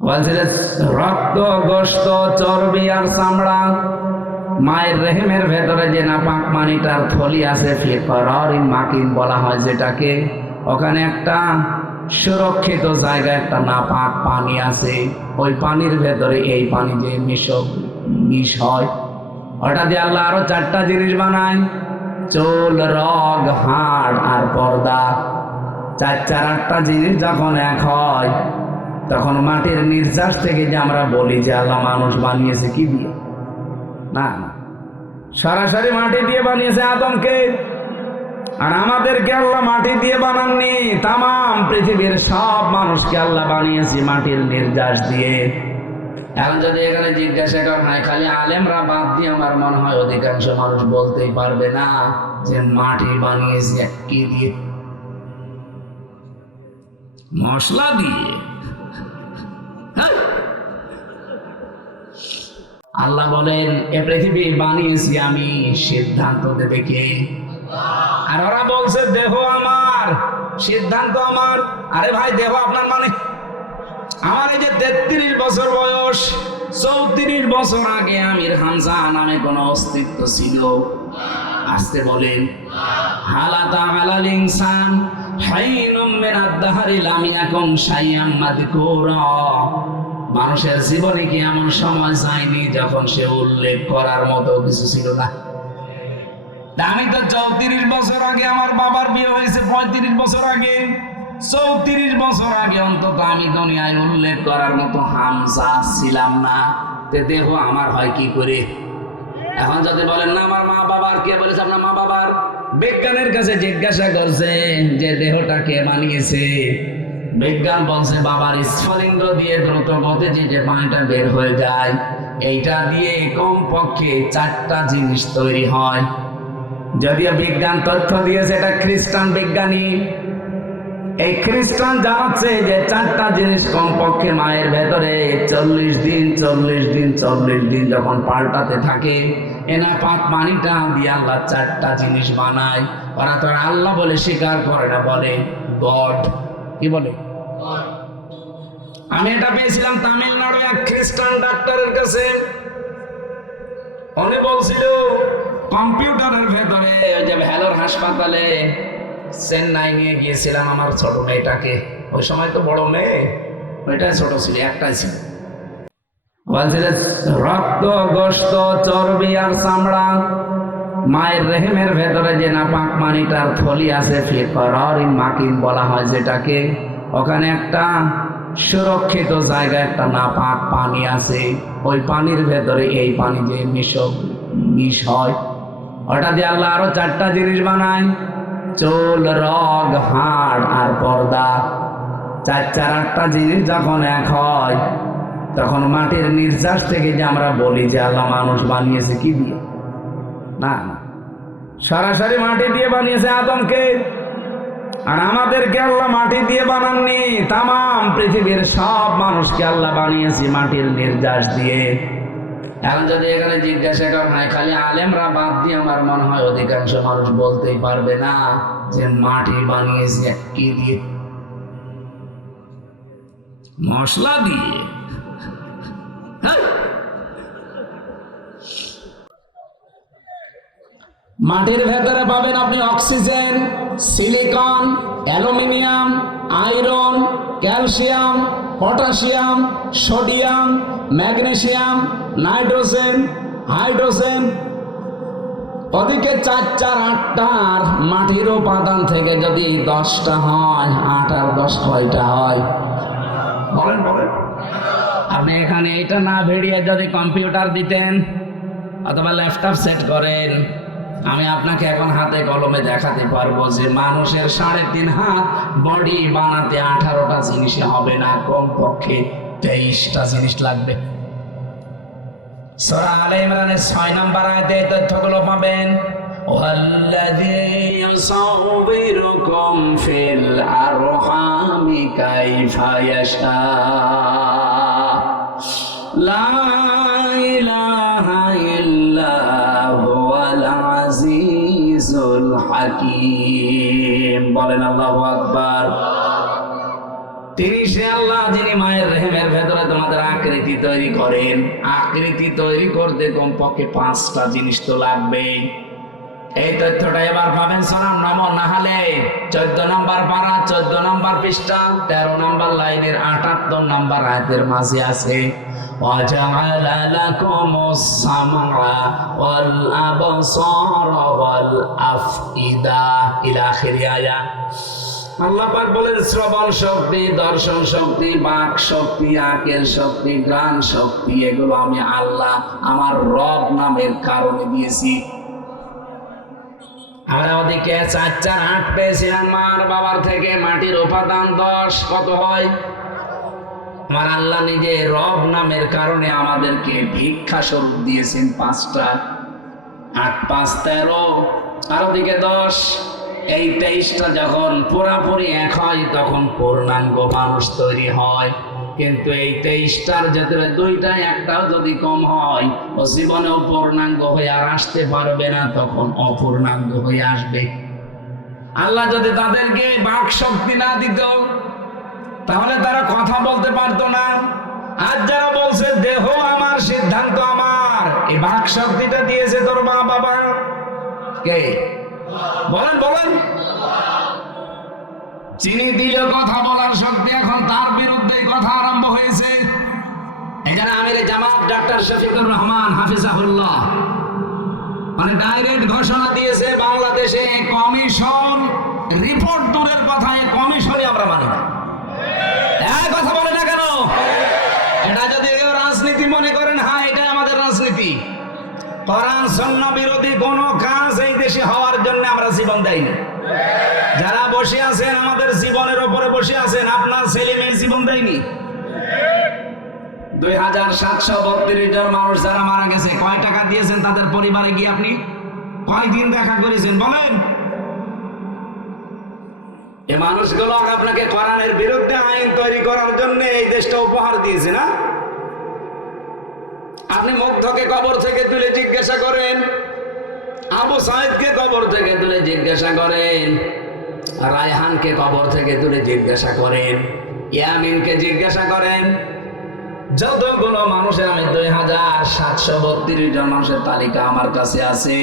বলছিলেন রক্ত, গোশত, চর্বি আর চামড়া, মায়ের রেহেমের ভেতরে যে নাপাক পানিটার থলি আছে ফিকরারিন মাকিন বলা হয় যেটাকে, ওখানে একটা সুরক্ষিত জায়গায় একটা নাপাক পানি আছে। ওই পানির ভেতরে এই পানি যে মিশ হয়, ওটা দিয়ে আল্লাহ আরো 4টা জিনিস বানায়: চুল, রগ, হাড় আর পর্দা। 8টা জিনিস যখন এক হয়, তখন মাটির নির্যাস থেকে যে আমরা বলি যে আল্লাহ মানুষ বানিয়েছে কি দিয়ে, না সরাসরি মাটি দিয়ে বানিয়েছে আদমকে। আর আমাদেরকে আল্লাহ মাটি দিয়ে বানাননি, তামাম পৃথিবীর সব মানুষকে আল্লাহ বানিয়েছে মাটির নির্যাস দিয়ে। এখন যদি এখানে জিজ্ঞাসা করা হয় খালি আলেমরা বাদ দিয়ে, আমার মনে হয় অধিকাংশ মানুষ বলতেই পারবে না যে মাটি বানিয়েছে কি দিয়ে, মশলা দিয়ে। আল্লাহ বলেন এ পৃথিবী বানিয়েছি আমি, সিদ্ধান্ত দেবে কে? আর ওরা বলছে দেহ আমার, সিদ্ধান্ত আমার। আরে ভাই, দেহ আপনার মানে আমার এই যে 33 বছর বয়স, 34 বছর আগে আমির হামজা নামে কোন অস্তিত্ব ছিল? আসতে বলেন হালাতা আলাল ইনসান হাইনুম মিনাদ দাহরি লাম ইয়াকুন শাইআম মাযকুরা। মানুষের জীবনে কি এমন সময় যায়নি যখন সে উল্লেখ করার মতো কিছু ছিল না? আমি তো 34 বছর আগে আমার বাবার বিয়ে হয়েছে, 35 বছর আগে, 34 বছর আগে অন্তত আমি দুনিয়ায় উল্লেখ করার মতো হামজা ছিলাম না। দেহ আমার হয় কি করে? এখন যদি বলেন না আমার মা বাবার, কে বলেছে আপনার মা বাবার? বিজ্ঞানের কাছে জিজ্ঞাসা করছেন যে দেহটা কে বানিয়েছে? বিজ্ঞান বলছে বাবার স্ফলিঙ্গ দিয়ে দ্রুত গতিতে যে পানিটা বের হয়ে যায়, এইটা দিয়ে কমপক্ষে 4টা জিনিস তৈরি হয়। যদিও বিজ্ঞান তথ্য দিয়েছে, এটা খ্রিস্টান বিজ্ঞানী, এই খ্রিস্টান জানাচ্ছে যে 4টা জিনিস কমপক্ষে মায়ের ভেতরে 40 দিন যখন পাল্টাতে থাকে, এনা পাক পানিটা দিয়ে আল্লাহ 4টা জিনিস বানায়। ওরা তো আল্লাহ বলে স্বীকার করে না, বলে গড। কি বলে? আমি এটা পেয়েছিলাম তামিলনাড়ু এক খ্রিস্টান ডাক্তারের কাছে। উনি বলছিল কম্পিউটারের ভেতরে, ওই যে ভ্যালোর হাসপাতালে চেন্নাই নিয়ে গিয়েছিলাম আমার ছোট মেয়েটাকে, ওই সময় তো বড় মেয়ে, ওইটা ছোট ছিল, একটাই ছিল। বলছিলেন রক্ত, গোশত, চর্বি আর চামড়া, মায়ের রেহেমের ভেতরে যে নাপাক পানিটার থলি আছে ফিকরারিন মাকিন বলা হয় যেটাকে, ওখানে একটা সুরক্ষিত জায়গায় একটা নাপাক পানি আছে। ওই পানির ভেতরে এই পানি যে মিশ হয়, ওটা দিয়ে আল্লাহ আরো 4টা জিনিস বানায়: চুল, রগ, হাড় আর পর্দা। 8টা জিনিস যখন এক হয়, তখন মাটির নির্যাস থেকে যে আমরা বলি যে আল্লাহ মানুষ বানিয়েছে কি দিয়ে, না সরাসরি মাটি দিয়ে বানিয়েছে আদমকে। আর আমাদেরকে আল্লাহ মাটি দিয়ে বানাননি, তামাম পৃথিবীর সব মানুষকে আল্লাহ বানিয়েছে মাটির নির্যাস দিয়ে। এখন যদি এখানে জিজ্ঞাসা করা হয় খালি আলেমরা বাদ দিয়ে, আমার মনে হয় অধিকাংশ মানুষ বলতেই পারবে না যে মাটি বানিয়েছে কি দিয়ে, মশলা দিয়ে। মাটির ভেতরে পাবেন আপনি oxygen, silicon, aluminium, iron, calcium, potassium, sodium, magnesium, nitrogen, hydrogen. ওদিকে 8টার মাটির উপাদান থেকে যদি 10টা হয়, 8 আর 10 কয়টা হয়? বলেন। আপনি এখানে এটা না ভেড়িয়ে যদি কম্পিউটার দিতেন অথবা ল্যাপটপ সেট করেন, আমি আপনাকে এখন হাতে কলমে দেখাতে পারবো যে মানুষের 3.5 হাত বডি বানাতে 18টা জিনিসে হবে না, কমপক্ষে 23টা জিনিস লাগবে। সূরা আলে ইমরানের 6 নম্বর আয়াতে এই তথ্যগুলো পাবেন। ওয়াল্লাযী ইউসাউবিরুকুম ফিল আরহামি কাইফা ইয়াশা লা ইলাহা ইল্লা হুয়াল আজিজুল হাকীম। বলেন আল্লাহু আকবার। তিনি সে আল্লাহ যিনি মায়ের রেহেমে রুমের ভেতরে তোমাদের আকৃতি তৈরি করেন, আকৃতি তৈরি করতে কমপক্ষে 5টা জিনিস তো লাগবেই। এই তথ্যটা এবার পাবেন সূরা নাহলে 14 নম্বর পারা, 14 নম্বর পৃষ্ঠা, 13 নম্বর লাইনের 78 নম্বর আয়াতের মাঝে আছে وَجَعَلَ لَكُمُ السَّمْعَ وَالْأَبْصَارَ وَالْأَفْئِدَةَ ইলা আখিরি আয়াত। আল্লাহ পাক বলেন শ্রবণ শক্তি, দর্শন শক্তি, বাক শক্তি, আকেল শক্তি, ঘ্রাণ শক্তি, এগুলো আমি আল্লাহ আমার রব নামের কারণে দিয়েছি। আমরা ওদিকে 4 4 8 পেয়েছিলাম মার বাবার থেকে, মাটির উপাদান 10, কত হয়? আমার আল্লাহ নিজে রব নামের কারণে আমাদেরকে ভিক্ষা স্বরূপ দিয়েছেন 5টা। 8 5 13, আর ওদিকে 10, এই 23টা যখন পুরাপুরি এক হয় তখন পূর্ণাঙ্গ মানুষ তৈরি হয়। কিন্তু এই 23টার যেতে 2টা একটাও যদি কম হয় ও জীবনেও পূর্ণাঙ্গ হয়ে আর আসতে পারবে না, তখন অপূর্ণাঙ্গ হয়ে আসবে। আল্লাহ যদি তাদেরকে বাক শক্তি না দিত তাহলে তারা কথা বলতে পারতো না। আজ যারা বলছে দেহ আমার, সিদ্ধান্ত আমার, এই বাক শক্তিটা দিয়েছে তোর মা বাবা কে? বলেন বলেন। যিনি দিল কথা বলার শক্তি, এখন তার বিরুদ্ধে কথা আরম্ভ হয়েছে। এখানে আমির জামাত ডাক্তার শফিকুর রহমান হাফিজাহুল্লাহ মানে ডাইরেক্ট ঘোষণা দিয়েছে বাংলাদেশে কমিশন রিপোর্ট দূরের কথা, এই কমিশনই আমরা মানি না। কথা বলে না কেন? এটা যদি রাজনীতি মনে করেন, হ্যাঁ এটাই আমাদের রাজনীতি। কোরআন সুন্নাহ বিরোধী কোন কাজ এই দেশে হওয়ার জন্য আমরা জীবন দেইনি। যারা বসে আছেন আমাদের জীবনের উপরে বসে আছেন, আপনার ছেলে মেয়ের জীবন দেয়নি। 2732 জন মানুষ যারা মারা গেছে, কয় টাকা দিয়েছেন তাদের পরিবারে গিয়ে? আপনি কয়দিন দেখা করেছেন বলেন? এই মানুষগুলো আপনাকে কোরআনের বিরুদ্ধে আইন তৈরি করার জন্য এই দেশটা উপহার দিয়েছে না? আপনি মুগ্ধকে কবর থেকে তুলে জিজ্ঞাসা করেন, আবু সাইদকে কবর থেকে তুলে জিজ্ঞাসা করেন, রায়হানকে কবর থেকে তুলে জিজ্ঞাসা করেন, ইয়ামিনকে জিজ্ঞাসা করেন, যতগুলো মানুষের, আমি 2732 জন মানুষের তালিকা আমার কাছে আছে,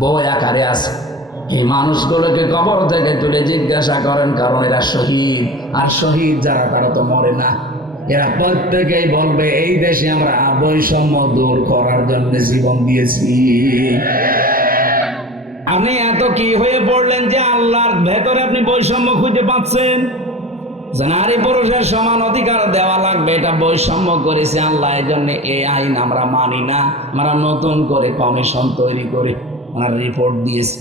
বই আকারে আছে। এই মানুষগুলোকে কবর থেকে তুলে জিজ্ঞাসা করেন, কারণ এরা শহীদ। আর শহীদ যারা তারা তো মরে না। এরা প্রত্যেকেই বলবে এই দেশে আমরা বৈষম্য দূর করার জন্য জীবন দিয়েছি। আপনি এত কি হয়ে পড়লেন যে আল্লাহর ভেতরে আপনি বৈষম্য খুঁজে পাচ্ছেন? নারী পুরুষের সমান অধিকার দেওয়া লাগবে, এটা বৈষম্য করেছে আল্লাহ। এই জন্য এই আইন আমরা মানি না। আমরা নতুন করে কমিশন তৈরি করে ওনার রিপোর্ট দিয়েছি।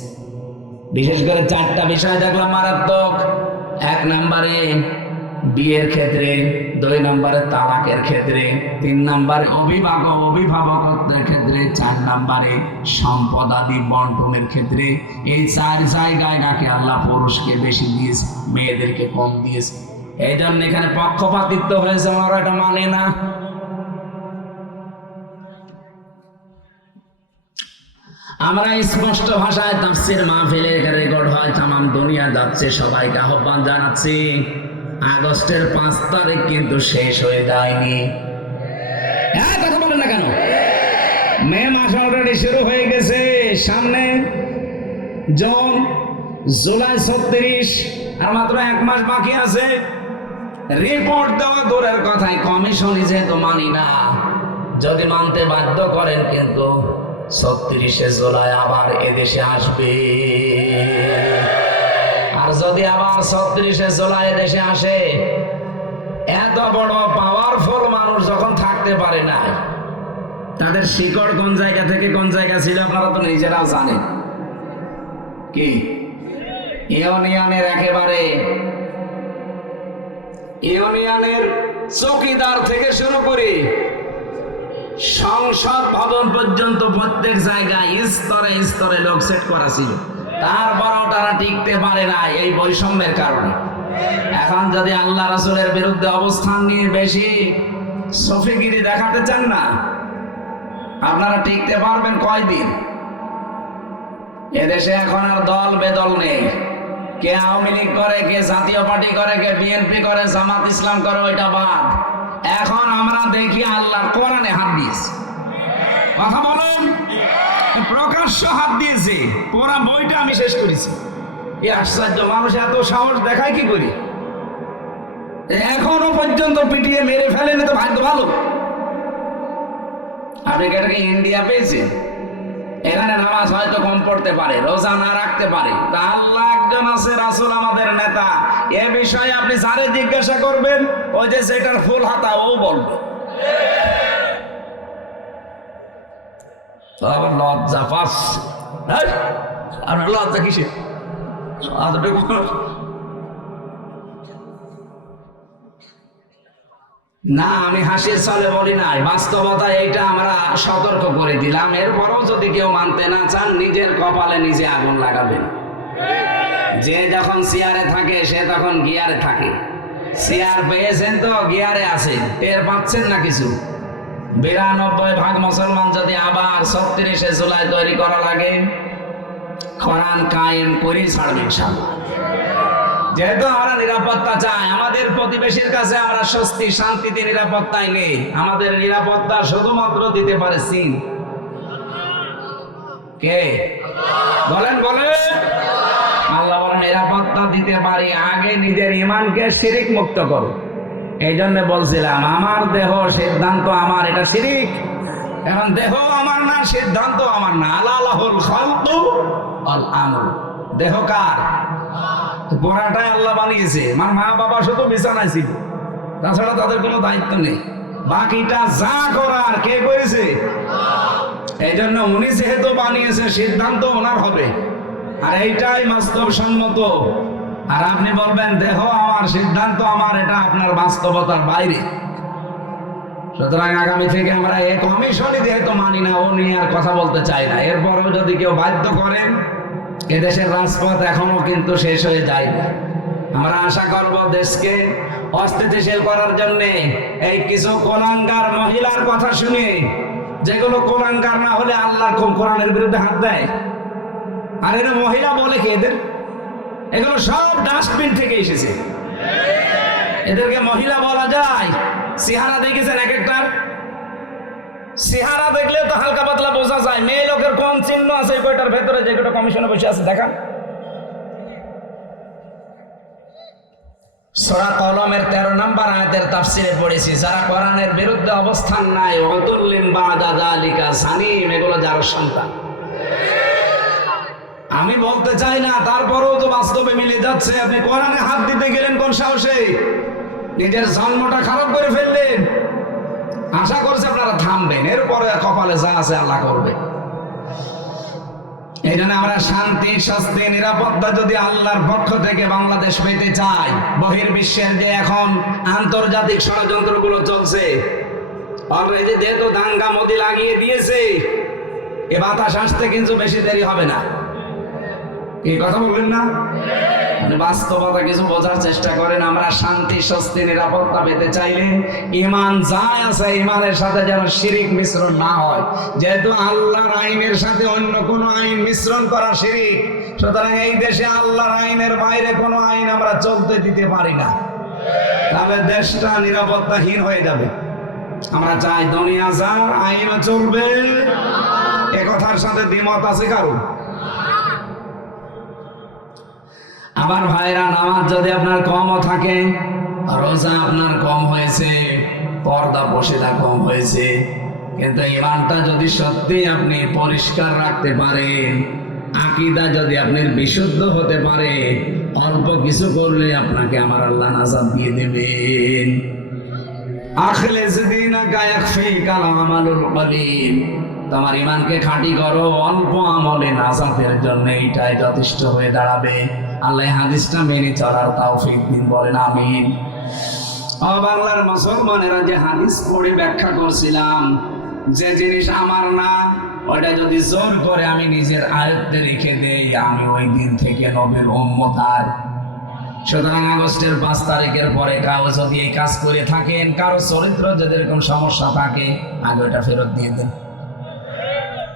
বিশেষ করে 4টা বিষয় দেখলাম মারাত্মক। 1 নম্বরে বিয়ের ক্ষেত্রে, 2 নম্বরে তালাকের ক্ষেত্রে, 3 নম্বরে অভিভাবকত্বের ক্ষেত্রে, 4 নম্বরে সম্পদ আদি বন্টনের ক্ষেত্রে। এই 4 জায়গায় নাকি আল্লাহ পুরুষকে বেশি দিয়েছে, মেয়েদেরকে কম দিয়েছে। এই জন্য এখানে পক্ষপাতিত্ব হয়েছে, আমরা এটা মানে না। আমরা স্পষ্ট ভাষায় তাফসীর মাহফিলে রেকর্ড হয়, তামাম দুনিয়া যাচ্ছে, সবাইকে আহ্বান জানাচ্ছি, আগস্টের 5 তারিখ কিন্তু শেষ হয়ে যায়নি। কথা বলেন না কেন? মে মাস অলরেডি শুরু হয়ে গেছে, সামনে জুন, জুলাই 36, আর মাত্র 1 মাস বাকি আছে। রিপোর্ট দেওয়া দূরের কথায় কমিশনই যেহেতু মানি না, যদি মানতে বাধ্য করেন কিন্তু 36শে জুলাই আবার এদেশে আসবে। আর যদি আবার 36শে জুলাই এদেশে আসে, এত বড় পাওয়ারফুল মানুষ যখন থাকতে পারে না, তাদের শিকড় কোন জায়গা থেকে কোন জায়গা ছিল আপনারা তো নিজেরাও জানেন। কি ইউনিয়নের একেবারে ইউনিয়নের চৌকিদার থেকে শুরু করে সংসদ ভবন পর্যন্ত প্রত্যেক জায়গায় স্তরে স্তরে লোক সেট করা ছিল। তারপরও তারা টিকতে পারে না এই বৈষম্যের কারণে। এখন যদি আল্লাহ রাসূলের বিরুদ্ধে অবস্থান নিয়ে বেশি সফিগিরি দেখাতে চান না, আপনারা টিকতে পারবেন কয়দিন? এদেশে এখন আর দল বেদল নেই। কে আওয়ামী লীগ করে, কে জাতীয় পার্টি করে, কে বিএনপি করে, জামাত ইসলাম করে, ওইটা বাদ। দিয়েছে। কথা বলেন, প্রকাশ্য হাত দিয়েছে। পুরা বইটা আমি শেষ করেছি। এই আশ্চর্য, মানুষ এত সাহস দেখায় কি করি? এখনো পর্যন্ত পিটিয়ে মেরে ফেলেনি তো ভাগ্য ভালো। আপনি এটাকে ইন্ডিয়া পেয়েছেন, এখানে নামাজ হয়তো কম পড়তে পারে, রোজা না রাখতে পারে, তা আল্লাহ একজন আছে, রাসূল আমাদের নেতা। এ বিষয়ে আপনি যারে জিজ্ঞাসা করবেন, ওই যে সেটার ফুল হাতা ও বলবে। আবার লজ্জা পাস, আর লজ্জা কিসে? না, আমি হাসির ছলে বলি নাই, বাস্তবতা এইটা আমরা সতর্ক করে দিলাম। এরপরও যদি কেউ মানতে না চান, নিজের কপালে নিজে আগুন লাগাবেন। যে যখন চেয়ারে থাকে সে তখন গিয়ারে থাকে। চেয়ার পেয়েছেন তো গিয়ারে আছে, টের পাচ্ছেন না কিছু। 92% মুসলমান যদি আবার 36শে জুলাই তৈরি করা লাগে, কোরআন কায়েম করে ছাড়বে ইনশাআল্লাহ। যেহেতু আমরা নিরাপত্তা চাই, আমাদের প্রতিবেশীর কাছে আমরা স্বস্তি শান্তিতে নিরাপত্তায় নেই। আমাদের নিরাপত্তা শুধুমাত্র দিতে পারে চীন। কে বলেন? বলেন। আল্লাহ বলেন নিরাপত্তা দিতে পারি, আগে নিজের ঈমানকে শিরিক মুক্ত করো। এই জন্য বলছিলাম, আমার দেহ সিদ্ধান্ত আমার, এটা শিরিক। এখন দেহ আমার না, সিদ্ধান্ত আমার না। আল্লাহুল খালকু ওয়াল আমর। দেহ কার? পুরাটাই আল্লাহ বানিয়েছে। আমার মা বাবা শুধু বিছানায় ছিল, তাছাড়া তাদের কোনো দায়িত্ব নেই। বাকিটা যা করার কে করেছে? এই জন্য উনি যেহেতু বানিয়েছে, সিদ্ধান্ত ওনার হবে, আর এইটাই বাস্তবসম্মত। আর আপনি বলবেন দেহ আমার, সিদ্ধান্ত আমার, এটা আপনার বাস্তবতার বাইরে। সুতরাং আগামী থেকে আমরা এই কমিশনই যেহেতু মানি না, ও নিয়ে আর কথা বলতে চাই না। এরপরেও যদি কেউ বাধ্য করেন, এদেশের রাজপথ এখনো কিন্তু শেষ হয়ে যায়। আমরা আশা করব দেশকে অস্থিতিশীল করার জন্য এই কিছু কোলাঙ্গার মহিলার কথা শুনে, যেগুলো কোলাঙ্গার না হলে আল্লাহর কোরআনের বিরুদ্ধে হাত দেয়। আর এরা মহিলা বলে কি এদের? এগুলো সব ডাস্টবিন থেকে এসেছে। এদেরকে মহিলা বলা যায়? চেহারা দেখেছেন এক একটার? চেহারা দেখলে তো হালকা পাতলা বোঝা যায় মেয়ে লোকের কোন চিহ্ন আছে এই কয়টার ভেতরে, যে কয়টা কমিশনে বসে আছে। দেখা সূরা কলমের 13 নম্বর আয়াতের তাফসিরে পড়েছি, যারা কোরআনের বিরুদ্ধে অবস্থান নাই, ওয়াতুল্লিম বাদা যালিকা সানিম, এগুলো যার সন্তান। আমি বলতে চাই না, তারপরেও তো বাস্তবে মিলে যাচ্ছে। আপনি কোরআনে হাত দিতে গেলেন কোন সাহসে? নিজের জন্মটা খারাপ করে ফেললেন। আশা করছে আপনারা থামবেন, এরপরে কপালে যা আছে আল্লাহ করবে। এই জন্য আমরা শান্তি, স্বস্তি, নিরাপত্তা যদি আল্লাহর পক্ষ থেকে বাংলাদেশ পেতে চাই, বহির্বিশ্বের যে এখন আন্তর্জাতিক ষড়যন্ত্রগুলো চলছে, অলরেডি যেহেতু দাঙ্গা মোদি লাগিয়ে দিয়েছে, এ বাতাস আসতে কিন্তু বেশি দেরি হবে না। এই কথা বলবেন না? বাস্তবতা কিছু বোঝার চেষ্টা করেন। আমরা শান্তি, স্বস্তি, নিরাপত্তা পেতে চাইলে ঈমান যা আছে, ঈমানের সাথে যেন শিরিক মিশ্রণ না হয়। যেহেতু আল্লাহর আইনের সাথে অন্য কোনো আইন মিশ্রণ করা শিরিক, সুতরাং এই দেশে আল্লাহর আইনের বাইরে কোনো আইন আমরা চলতে দিতে পারি না, তাহলে দেশটা নিরাপত্তাহীন হয়ে যাবে। আমরা চাই দুনিয়া যার আইনও চলবে। এ কথার সাথে দ্বিমত আছে কারো? আবার ভাইরা, নামাজ যদি আপনার কমও থাকে, রোজা আপনার কম হয়েছে, পর্দা পশিদা কম হয়েছে, কিন্তু ঈমানটা যদি সত্যি আপনি পরিষ্কার রাখতে পারেন, আকীদা যদি আপনি বিশুদ্ধ হতে পারে, অল্প কিছু করলে আপনাকে আমার আল্লাহ নাজাত দিয়ে দেবেন। আখলিস দীনাকা ইয়াকফিকাল আমালুল কলিল। তোমার ঈমানকে খাঁটি করো, অল্প আমলে নাজাতের জন্য এইটাই যথেষ্ট হয়ে দাঁড়াবে। আল্লাহ হাদিসটা মেনে চলার তৌফিক দিন, বলেন আমিন। ও বাংলার মুসলমানেরা, যে হাদিস পড়ে ব্যাখ্যা করছিলাম, যে জিনিস আমার না, ওটা যদি জোর করে আমি নিজের আয়ত্তে রেখে দেই, আমি ওই দিন থেকে নবীর উম্মত। আর সুতরাং আগস্টের 5 তারিখের পরে কাউ যদি এই কাজ করে থাকেন, কারো চরিত্র যদি এরকম সমস্যা থাকে, আগে ওটা ফেরত দিয়ে দেন।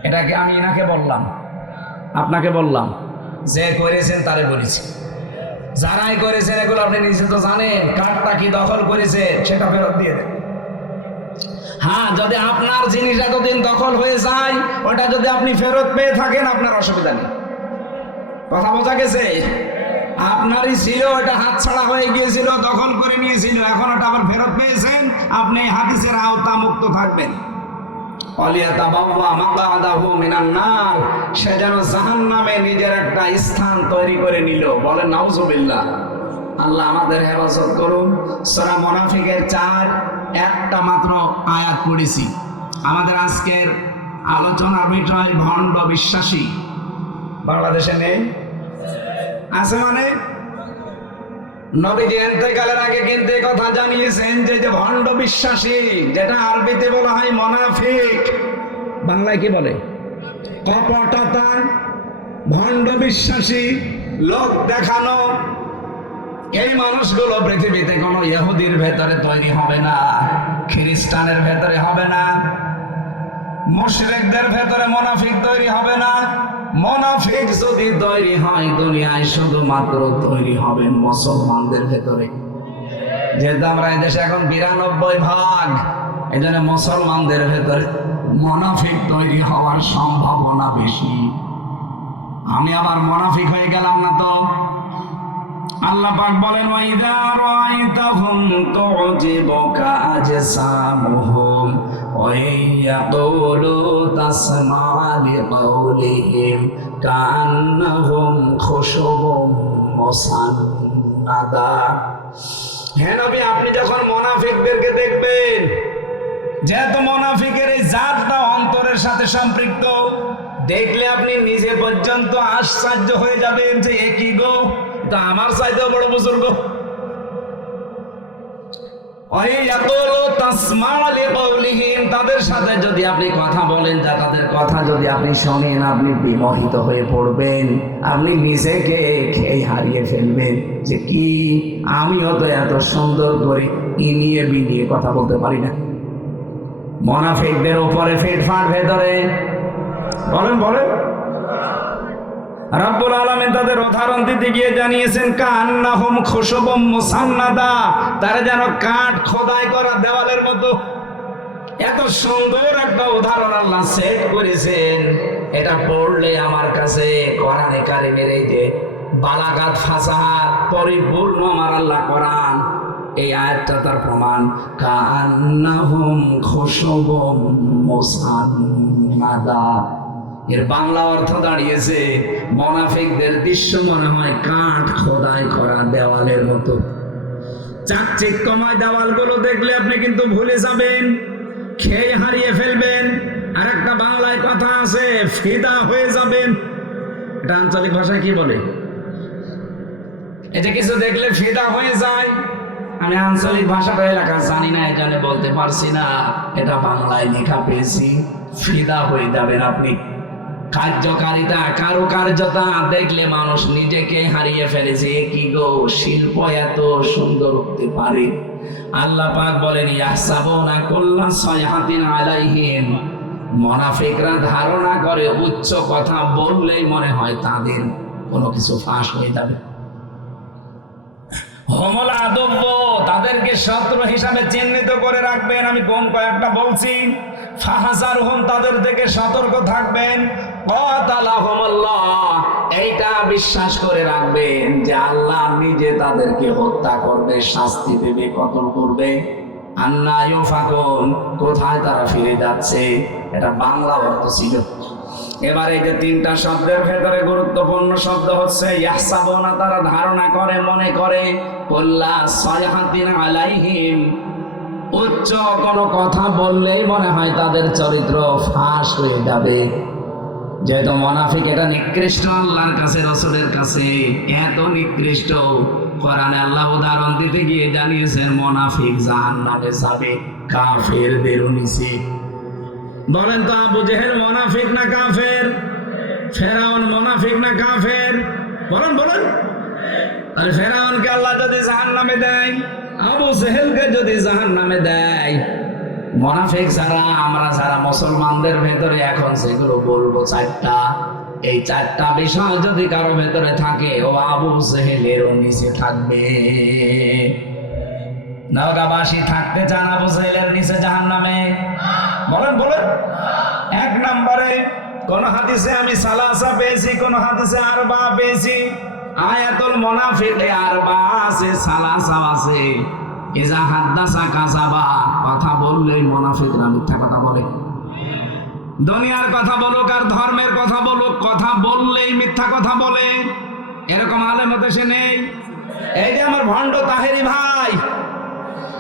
এটাকে আমি এনাকে বললাম, আপনাকে বললাম, যে করেছেন তারে বলেছি। যারাই করেছেন এগুলো আপনি নিজে তো জানেন, কারটা কি দখল করেছে সেটা ফেরত দিয়ে দেন। হ্যাঁ, যদি আপনার জিনিস এতদিন দখল হয়ে যায়, ওটা যদি আপনি ফেরত পেয়ে থাকেন, আপনার অসুবিধা নেই। কথা বোঝা গেছে? আপনারই ছিল, ওটা হাতছাড়া হয়ে গিয়েছিল, দখল করে নিয়েছিল, এখন ওটা আবার ফেরত পেয়েছেন, আপনি হাদিসের আওতা মুক্ত থাকবেন। সে যেন জাহান্নামে নিজের একটা স্থান তৈরি করে নিল। বলেন নাউজুবিল্লাহ। আল্লাহ আমাদের হেফাজত করুন। সূরা মুনাফিকের 4 একটা মাত্র আয়াত পড়েছি। আমাদের আজকের আলোচনার বিষয় ভণ্ড বিশ্বাসী। বাংলাদেশে নেই, আছে মানে নবীজি ইন্তেকালের আগে কিন্তু এই কথা জানিয়েছেন যে ভণ্ড বিশ্বাসী, যেটা আরবিতে বলা হয় মুনাফিক, বাংলায় কি বলে? কপটতা, ভণ্ড বিশ্বাসী, লোক দেখানো। এই মানুষগুলো পৃথিবীতে কোনো ইহুদির ভেতরে তৈরি হবে না, খ্রিস্টানের ভেতরে হবে না, মুশরিকদের ভেতরে মুনাফিক তৈরি হবে না। মুনাফিক যদি তৈরি হয় দুনিয়ায়, শুধুমাত্র তৈরি হবে মুসলমানদের ভেতরে। যেহেতু আমরা এই দেশে এখন 92%, এই জন্য মুসলমানদের ভেতরে মুনাফিক তৈরি হওয়ার সম্ভাবনা বেশি। আমি আবার মুনাফিক হয়ে গেলাম না তো? আল্লাহ পাক বলেন, ওয়াইদা রাআইতাহুম তু'জিবুকা আজসামুহুম ওয়া ইয়াকুলু তাসমা'ু লিকাউলিহিম কান্নাহুম খুশুবুম মুসান্নাদা। হে নবী, আপনি যখন মুনাফিকদেরকে দেখবেন, যেহেতু মুনাফিকের এই জাতটা অন্তরের সাথে সম্পৃক্ত, দেখলে আপনি নিজে পর্যন্ত আশ্চর্য হয়ে যাবেন যে এ কি গো, তা আমার চাইতেও বড় বুজুর্গ। তাদের সাথে যদি আপনি কথা বলেন, যা তাদের কথা যদি আপনি শোনেন, আপনি বিমোহিত হয়ে পড়বেন, আপনি নিজেকে খেয়ে হারিয়ে ফেলবেন যে কি আমিও তো এত সুন্দর করে ইনিয়ে বিনিয়ে কথা বলতে পারি না। মুনাফিকদের উপরে ফিটফাট ভেতরে। বলেন বলেন। রব্বুল আলামিন তাদের উদাহরণ দিতে গিয়ে জানিয়েছেন, কান্নাহুম খুশুবুম মুসান্নাদা, তারা যেন কাঠ খোদাই করা দেওয়ালের মতো। এত সুন্দর একটা উদাহরণ আল্লাহ সেট করেছেন, এটা পড়লে আমার কাছে কোরআনে কারিমের এই যে বালাগাত ফাসাহাত পরিপূর্ণ আমার আল্লাহ কোরআন, এই আয়াতটা তার প্রমাণ। কান্নাহুম খুশুবুম মুসান্নাদা, এর বাংলা অর্থ দাঁড়িয়েছে মুনাফিকদের দৃশ্য মনে হয় কাঠ খোদাই করা দেওয়ালের মতো। চাকচিক্যময় দেওয়ালগুলো দেখলে আপনি কিন্তু ভুলে যাবেন, খেয়ে হারিয়ে ফেলবেন। আর একটা বাংলায় কথা আছে, ফিদা হয়ে যাবেন। এটা আঞ্চলিক ভাষায় কি বলে? এটা কিছু দেখলে ফিদা হয়ে যায়। আমি আঞ্চলিক ভাষাটা এলাকা জানি না, এই জন্য বলতে পারছি না। এটা বাংলায় লেখা পেয়েছি, ফিদা হয়ে যাবেন আপনি। কার্যকারিতা, কারুকার্যতা দেখলে মানুষ নিজেকে হারিয়ে ফেলেছে। কি গো, শিল্প এত সুন্দর হতে পারে। আল্লাহ পাক বলেন, ইয়াহসাবুনা কুল্লা সাইহাতিন আলাইহিম, মুনাফিকরা ধারণা করে উচ্চ কথা বললেই মনে হয় তাদের কোনো কিছু ফাঁস হয়ে যাবে। হুমুল আদুব্য, তাদেরকে শত্রু হিসাবে চিহ্নিত করে রাখবেন। আমি কোন কয়েকটা বলছি। ফাহজারহুম, তাদের থেকে সতর্ক থাকবেন। কাতালাহুমুল্লাহ, এইটা বিশ্বাস করে রাখবেন যে আল্লাহ নিজে তাদেরকে হত্যা করবে, শাস্তি দেবে, কতল করবে। আন্না ইউফাকুন, কোথায় তারা ফিরে যাচ্ছে, এটা বাংলা অর্থ ছিল। এবার এই যে তিনটা শব্দের ভেতরে গুরুত্বপূর্ণ শব্দ হচ্ছে ইয়াহসাবুনা, তারা ধারণা করে, মনে করে। কুল্লা সাইহাতিন আলাইহিম, উচ্চ কোনো কথা বললেই মনে হয় তাদের চরিত্র ফাঁস হয়ে যাবে। যেহেতু মুনাফিক এটা নিকৃষ্ট আল্লাহর কাছে, রাসূলের কাছে, এত নিকৃষ্ট, কোরআনে আল্লাহ উদাহরণ দিতে গিয়ে জানিয়েছেন মুনাফিক জাহান্নামে যাবে কাফেরদের নিচে। বলেন তো, আবু জেহেল মুনাফিক না কাফের? ফেরাউন মুনাফিক না কাফের? বলেন বলেন। তাহলে ফেরাউনকে আল্লাহ যদি জাহান্নামে দেয়, আবু জেহেলকে যদি জাহান্নামে দেয়, মুনাফিক যারা, আমরা যারা মুসলমানদের ভেতরে এখন সেগুলো বলবো চারটা, এই চারটা বিষয় যদি কারো ভেতরে থাকে, ও আবু জেহেলেরও নিচে থাকবে। নওগাঁবাসী থাকতে চান আবু জেহেলের নিচে জাহান্নামে? বলেন বলেন। এক নম্বরে কোন হাদিসে আমি সালাসা পেয়েছি, কোন হাদিসে আরবা পেয়েছি। আয়াতুল মুনাফিকে আরবা আছে, সালাসা আছে। ইজা হাদ্দাসা কাযাবা, কথা বললেই মুনাফিকরা মিথ্যা কথা বলে। দুনিয়ার কথা বলুক আর ধর্মের কথা বলুক, কথা বললেই মিথ্যা কথা বলে। এরকম আলেম দেশে নেই। এই যে আমার ভণ্ড তাহেরি ভাই,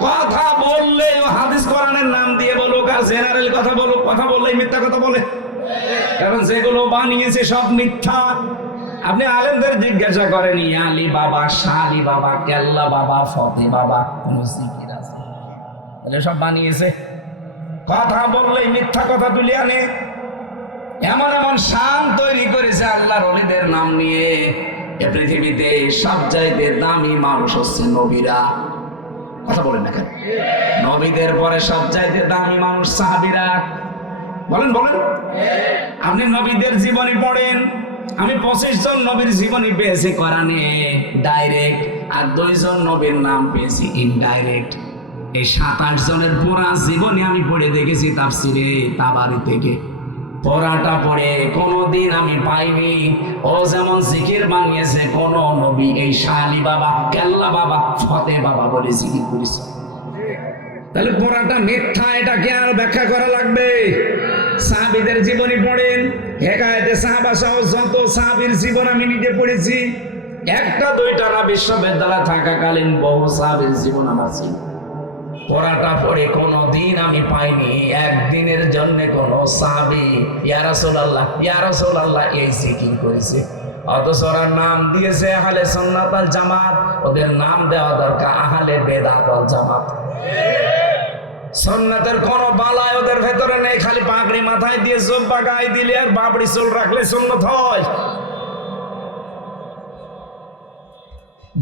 কথা বললে ও হাদিস কোরআনের নাম দিয়ে বলুক আর জেনারেল কথা বলুক, কথা বললেই মিথ্যা কথা বলে। কারণ যেগুলো বানিয়েছে সব মিথ্যা। আপনি আলেমদের জিজ্ঞাসা করেন, আলী বাবা, শালি বাবা, কেল্লা বাবা, ফতে বাবা, কোন জিকির আছে? তাহলে সব বানিয়েছে। কথা বললেই মিথ্যা কথা তুলে আনে। এমন এমন শান তৈরি করেছে আল্লাহর ওলিদের নাম নিয়ে। এ পৃথিবীতে সবচাইতে দামি মানুষ হচ্ছে নবীরা। কথা বলেন না কেন? নবীদের পরে সবচাইতে দামি মানুষ সাহাবীরা। বলেন বলেন। আপনি নবীদের জীবনী পড়েন। আমি 25 জন নবীর জীবনী পেয়েছি কোরআনে ডাইরেক্ট, আর 2 জন নবীর নাম পেয়েছি ইনডাইরেক্ট। এই 27 জনের পুরা জীবনী আমি পড়ে দেখেছি তাফসিরে তাবারি থেকে। পড়াটা পড়ে কোনদিন আমি পাইনি ও যেমন জিকির বানিয়েছে কোন নবী এই শালি বাবা, কেল্লা বাবা, ফতে বাবা বলে জিকির করেছে। তাহলে পড়াটা মিথ্যা, এটাকে আর ব্যাখ্যা করা লাগবে? সাহাবীদের জীবনী পড়েন, হেকায়েতে সাহাবা সহ যত সাহাবীর জীবন আমি নিজে পড়েছি। একটা দুইটা না, বিশ্ববিদ্যালয়ে থাকাকালীন বহু সাহাবীর জীবন আমার ছিল। পড়াটা পড়ে কোনদিন আমি পাইনি একদিনের জন্য কোন সাহাবী ইয়া রাসূলুল্লাহ, ইয়া রাসূলুল্লাহ এই জিকির করেছে। অথচ ওরা নাম দিয়েছে আহলে সুন্নাত ওয়াল জামাত, ওদের নাম দেওয়া দরকার আহলে বেদাত ওয়াল জামাত। সুন্নাতের কোন বালাই ওদের ভেতরে নেই। খালি পাগড়ি মাথায় দিয়ে জুব্বা গায়ে দিলে আর বাবড়ি চুল রাখলে সুন্নাত হয়।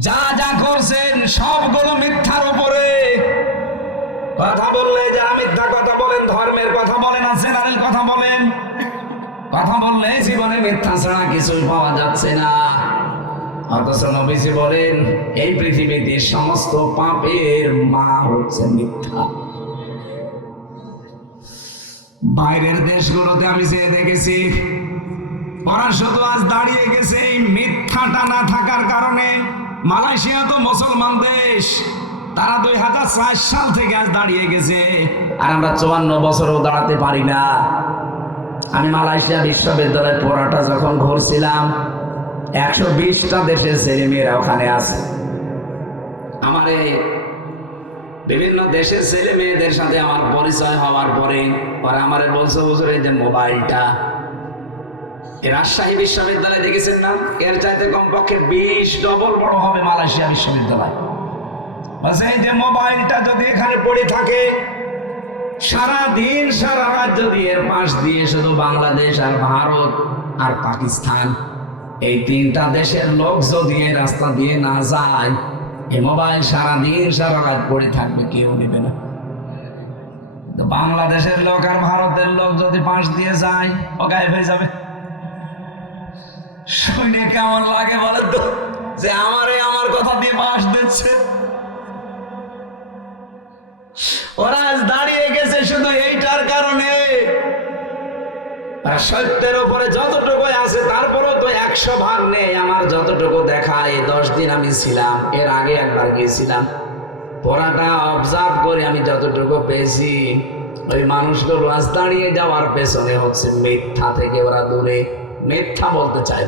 যা যা করছেন সবগুলো মিথ্যার উপরে। কথা বললে যারা মিথ্যা কথা বলেন, ধর্মের কথা বলেন আর জেনারেল কথা বলেন, কথা বললে জীবনে মিথ্যা ছাড়া কিছুই পাওয়া যাচ্ছে না। অথচ নবীজি বলেন এই পৃথিবীতে সমস্ত পাপের মা হচ্ছে মিথ্যা। বাইরের দেশগুলোতে আমি যে দেখেছি ওরা শুধু আজ দাঁড়িয়ে গেছে এই মিথ্যাটা না থাকার কারণে। মালয়েশিয়া তো মুসলমান দেশ, তারা 2004 সাল থেকে আজ দাঁড়িয়ে গেছে, আর আমরা 54 বছরও দাঁড়াতে পারি না। আমি মালয়েশিয়া বিশ্ববিদ্যালয়ে পড়াটা যখন ঘুরছিলাম, 120টা দেশের ছেলে মেয়েরা ওখানে আছে। আমার এই বিভিন্ন দেশের ছেলে মেয়েদের সাথে আমার পরিচয় হওয়ার পরে ওরা আমারে বলছে, হুজুর এই যে মোবাইলটা, রাজশাহী বিশ্ববিদ্যালয় দেখেছেন না, এর চাইতে কমপক্ষে 20 ডবল বড় হবে মালয়েশিয়া বিশ্ববিদ্যালয়। বলছে এই যে মোবাইলটা যদি এখানে পড়ে থাকে, সারা দিন সারা রাত যদি এর পাশ দিয়ে শুধু বাংলাদেশ আর ভারত আর পাকিস্তান এই 3টা দেশের লোক যদি এই রাস্তা দিয়ে না যায়, এই মোবাইল সারা দিন সারা রাত পড়ে থাকবে, কেউ নেবে না। তো বাংলাদেশের লোক আর ভারতের লোক যদি পাশ দিয়ে যায়, ও গায়েব হয়ে যাবে। শুনে কেমন লাগে বলে তো, যে আমার কথা দিয়ে পাশ দিচ্ছে। ওরা আজ দাঁড়িয়ে গেছে শুধু এইটার কারণে। আর সত্যের উপরে যতটুকু আছে তারপরেও তো 100 ভাগ নেই। আমার যতটুকু দেখা, এই 10 দিন আমি ছিলাম, এর আগে একবার গিয়েছিলাম, পড়াটা অবজার্ভ করে আমি যতটুকু পেয়েছি, ওই মানুষগুলো আজ দাঁড়িয়ে যাওয়ার পেছনে হচ্ছে মিথ্যা থেকে ওরা দূরে। মিথ্যা বলতে চায়,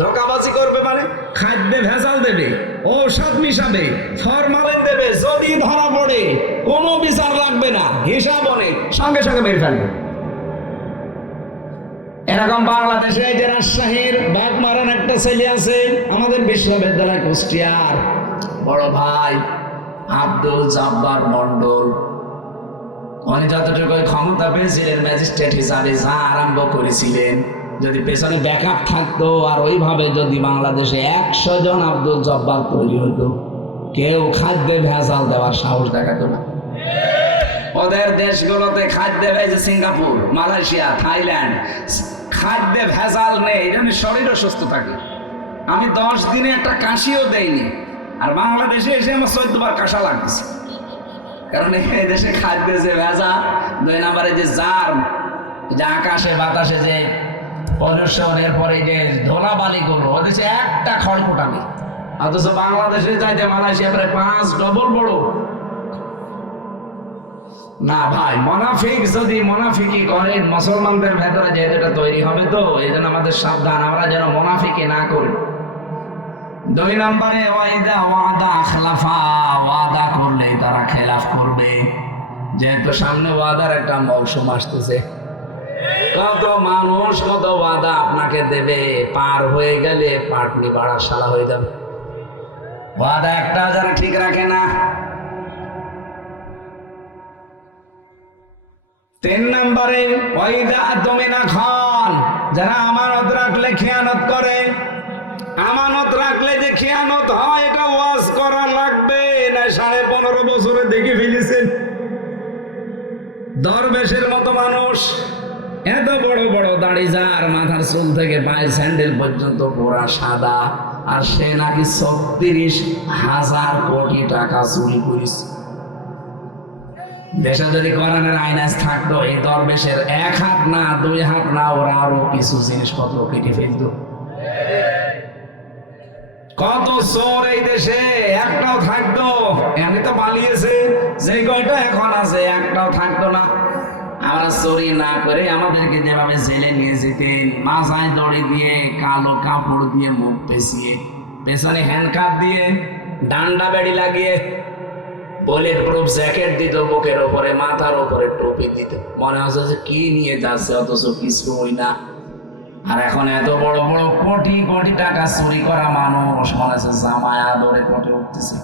ধোঁকাবাজি করবে, মানে খাদ্যে ভেজাল দেবে, ঔষধ মিশাবে, ফরমালিন দেবে। যদি ধরা পড়ে কোনো বিচার লাগবে না, হিসাব অনেক, সঙ্গে সঙ্গে মেরে ফেলবে। এরকম বাংলাদেশে এই যে রাজশাহীর বাগমারান একটা ছেলে আছে, আমাদের বিশ্ববিদ্যালয় কুষ্টিয়ার বড় ভাই আব্দুল জব্বার মন্ডল। উনি যতটুকু ক্ষমতা পেয়েছিলেন ম্যাজিস্ট্রেট হিসাবে, যা আরম্ভ করেছিলেন, যদি পেছনে ব্যাকআপ থাকতো আর ওইভাবে যদি বাংলাদেশে 100 জন আব্দুল জব্বার তৈরি হতো, কেউ খাদ্যে ভেজাল দেওয়ার সাহস দেখাতো না। ওদের দেশগুলোতে খাদ্যে ভেজে, সিঙ্গাপুর, মালয়েশিয়া, থাইল্যান্ড, খাদ্যে ভেজাল নেই, এই জন্য শরীরও সুস্থ থাকে। আমি 10 দিনে একটা কাশিও দেইনি, আর বাংলাদেশে এসে আমার 14 বার কাশা লাগছে। কারণ এই দেশে খাদ্য যে ভেজা, 2 নম্বরে যে জার্ম, যে আকাশে বাতাসে যে পলিউশন, এরপরে যে ধুলাবালি গুলো, ও দেশে একটা খড়কুটা নেই। অথচ বাংলাদেশে যাইতে মালয়েশিয়া প্রায় 5 ডবল বড়। না ভাই, মুনাফিক যদি মুনাফিকি করে মুসলমানদের ভেতরে যেহেতু এটা তৈরি হবে, তো এই জন্য আমাদের সাবধান, আমরা যেন মুনাফিকি না করি। 2 নম্বরে ওয়াইদা ওয়াদা আখলাফা, ওয়াদা করলে তারা খেলাফ করবে। যেহেতু সামনে ওয়াদার একটা মৌসুম আসতেছে, কত মানুষ কত ওয়াদা আপনাকে দেবে, পার হয়ে গেলে পাটনি বাড়ার শালা হয়ে যাবে। ওয়াদা একটা যারা ঠিক রাখে না। 3 নম্বরে ওয়াইদা আদমিনা খান, যারা আমানত রাখলে খেয়ানত করে। আমানত রাখলে যে খেয়ানত হয় এটা ওয়াজ করা লাগবে না। 15.5 বছরে দেখে ফেলেছেন দরবেশের মতো মানুষ, এত বড় বড় দাড়ি, যার মাথার চুল থেকে পায়ের স্যান্ডেল পর্যন্ত পুরা সাদা, আর সে নাকি 36,000 কোটি টাকা চুরি করেছে। দেশে যদি কোরআনের আইনাজ থাকতো, এই দরবেশের 1 হাত না 2 হাত না, ওরা আরো কিছু জিনিসপত্র কেটে ফেলতো। কত চোর এই দেশে, একটাও থাকতো, এমনি তো পালিয়েছে, যে কয়টা এখন আছে একটাও থাকতো না। আমরা চুরি না করে আমাদেরকে যেভাবে জেলে নিয়ে যেতেন, মাথায় দড়ি দিয়ে, কালো কাপড় দিয়ে মুখ পেঁচিয়ে, পেছনে হ্যান্ডকাপ দিয়ে, ডান্ডা বেড়ি লাগিয়ে, বুলেট প্রুফ জ্যাকেট দিত বুকের ওপরে, মাথার ওপরে টুপি দিত, মনে হচ্ছে যে কি নিয়ে যাচ্ছে, অথচ কিছুই না। আর এখন এত বড় বড় কোটি কোটি টাকা চুরি করা মানুষ মনে হচ্ছে জামায় আদরে কোটে উঠতেছে।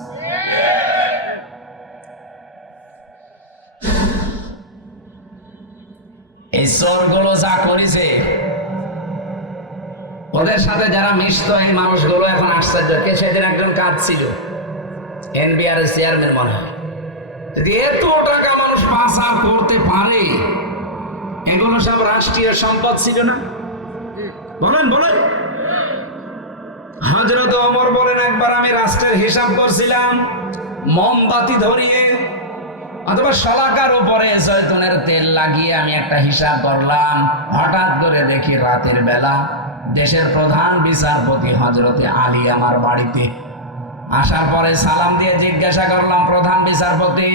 এই চোরগুলো যা করেছে, ওদের সাথে যারা মিশত এই মানুষগুলো এখন আশ্চর্য। কে সেদিন একজন কাজ ছিল, এনবিআর এর চেয়ারম্যান মনে হয়। যদি এত টাকা মানুষ পাচার করতে পারে, এগুলো সব রাষ্ট্রীয় সম্পদ ছিল না? বলেন বলেন। হযরত ওমর বলেন, একবার আমি রাষ্ট্রের হিসাব করছিলাম, মোমবাতি ধরিয়ে অথবা শলাকার উপরে জয়তুনের তেল লাগিয়ে আমি একটা হিসাব করলাম। হঠাৎ করে দেখি রাতের বেলা দেশের প্রধান বিচারপতি হযরতে আলী আমার বাড়িতে আসার পরে সালাম দিয়ে জিজ্ঞাসা করলাম, প্রধান বিচারপতি,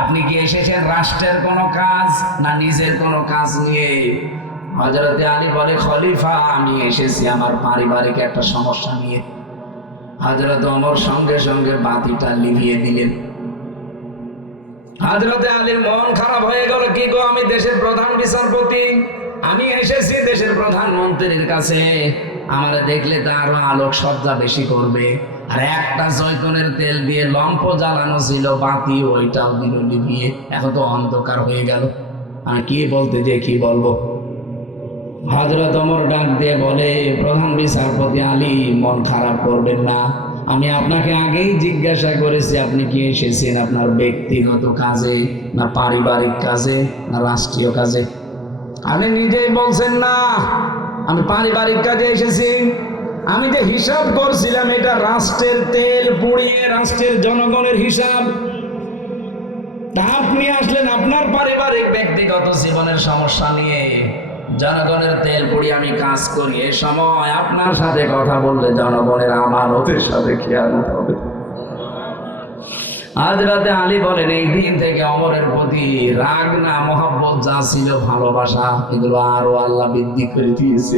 আপনি কি এসেছেন রাষ্ট্রের কোনো কাজ না নিজের কোনো কাজ নিয়ে? হযরতে আলী বলে, খলিফা, আমি এসেছি আমার পারিবারিক একটা সমস্যা নিয়ে। হযরত ওমর সঙ্গে সঙ্গে বাতিটা লিভিয়ে দিলেন। হযরতে আলীর মন খারাপ হয়ে গেল, কি গো, আমি দেশের প্রধান বিচারপতি, আমি এসেছি দেশের প্রধানমন্ত্রীর কাছে, আমার দেখলে তো আরো আলোক সজ্জা বেশি করবে। আর একটা জয়তুনের তেল দিয়ে লম্প জ্বালানো ছিল, বাতি ওইটাও দিল লিভিয়ে, এখন তো অন্ধকার হয়ে গেল, আমি কি বলতে যে কি বলবো। হযরত ওমর ডাক দিয়ে বলে, প্রধান বিচারপতি আলী, মন খারাপ করবেন না, আমি আপনাকে আগেই জিজ্ঞাসা করেছি আপনি কি এসেছেন আপনার ব্যক্তিগত কাজে না পারিবারিক কাজে না রাষ্ট্রীয় কাজে? আপনি নিজেই বলছেন না আমি পারিবারিক কাজে এসেছি। আমি যে হিসাব করছিলাম এটা রাষ্ট্রের তেল পুড়িয়ে রাষ্ট্রের জনগণের হিসাব। তা আপনি আসলেন আপনার পারিবারিক ব্যক্তিগত জীবনের সমস্যা নিয়ে। জনগণের তেল পুড়িয়ে আমি কাজ করি, এ সময় আপনার সাথে কথা বললে জনগণের আমানতের সাথে খেয়ানত হবে। হযরতে আলী বলেন, এই দিন থেকে ওমরের প্রতি রাগ না মহব্বত যা ছিল, ভালোবাসা, এগুলো আরো আল্লাহ বৃদ্ধি করে দিয়েছে।